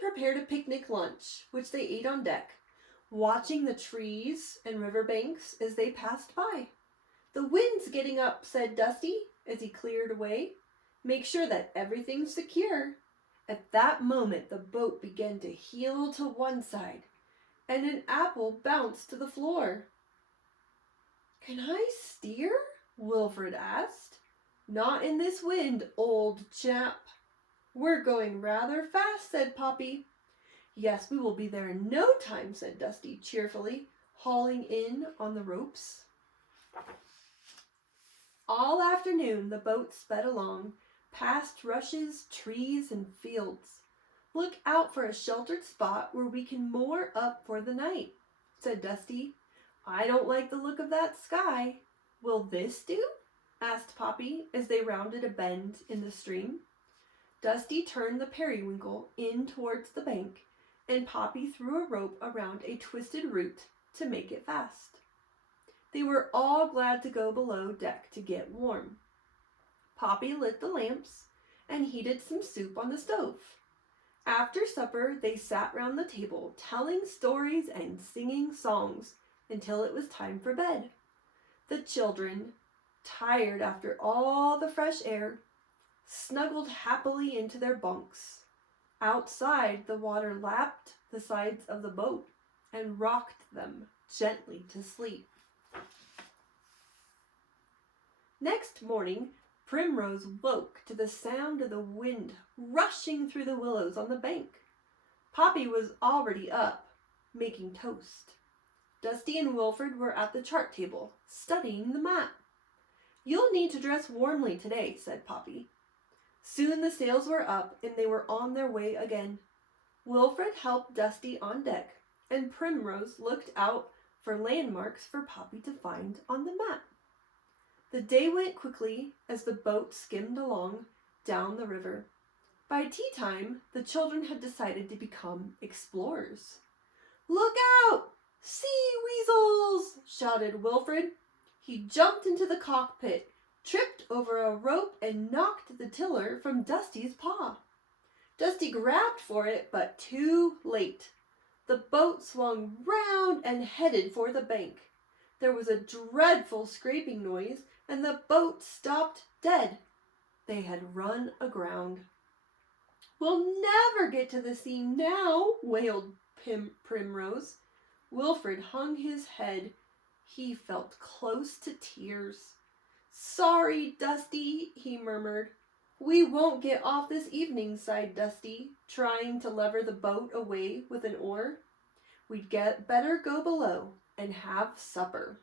prepared a picnic lunch, which they ate on deck, watching the trees and riverbanks as they passed by. "The wind's getting up," said Dusty as he cleared away. "Make sure that everything's secure." At that moment, the boat began to heel to one side, and an apple bounced to the floor. "Can I steer?" Wilfred asked. "Not in this wind, old chap." "We're going rather fast," said Poppy. "Yes, we will be there in no time," said Dusty cheerfully, hauling in on the ropes. All afternoon the boat sped along, past rushes, trees, and fields. "Look out for a sheltered spot where we can moor up for the night," said Dusty. "I don't like the look of that sky." "Will this do?" asked Poppy as they rounded a bend in the stream. Dusty turned the periwinkle in towards the bank, and Poppy threw a rope around a twisted root to make it fast. They were all glad to go below deck to get warm. Poppy lit the lamps and heated some soup on the stove. After supper, they sat round the table, telling stories and singing songs until it was time for bed. The children, tired after all the fresh air, snuggled happily into their bunks. Outside, the water lapped the sides of the boat and rocked them gently to sleep. Next morning, Primrose woke to the sound of the wind rushing through the willows on the bank. Poppy was already up, making toast. Dusty and Wilfred were at the chart table, studying the map. "You'll need to dress warmly today," said Poppy. Soon the sails were up, and they were on their way again. Wilfred helped Dusty on deck, and Primrose looked out for landmarks for Poppy to find on the map. The day went quickly as the boat skimmed along down the river. By tea time, the children had decided to become explorers. "Look out! Sea weasels!" shouted Wilfred. He jumped into the cockpit, tripped over a rope, and knocked the tiller from Dusty's paw. Dusty grabbed for it, but too late. The boat swung round and headed for the bank. There was a dreadful scraping noise, and the boat stopped dead. They had run aground. "We'll never get to the sea now," wailed Primrose. Wilfred hung his head. He felt close to tears. "Sorry, Dusty," he murmured. "We won't get off this evening," sighed Dusty, trying to lever the boat away with an oar. "We'd better go below and have supper."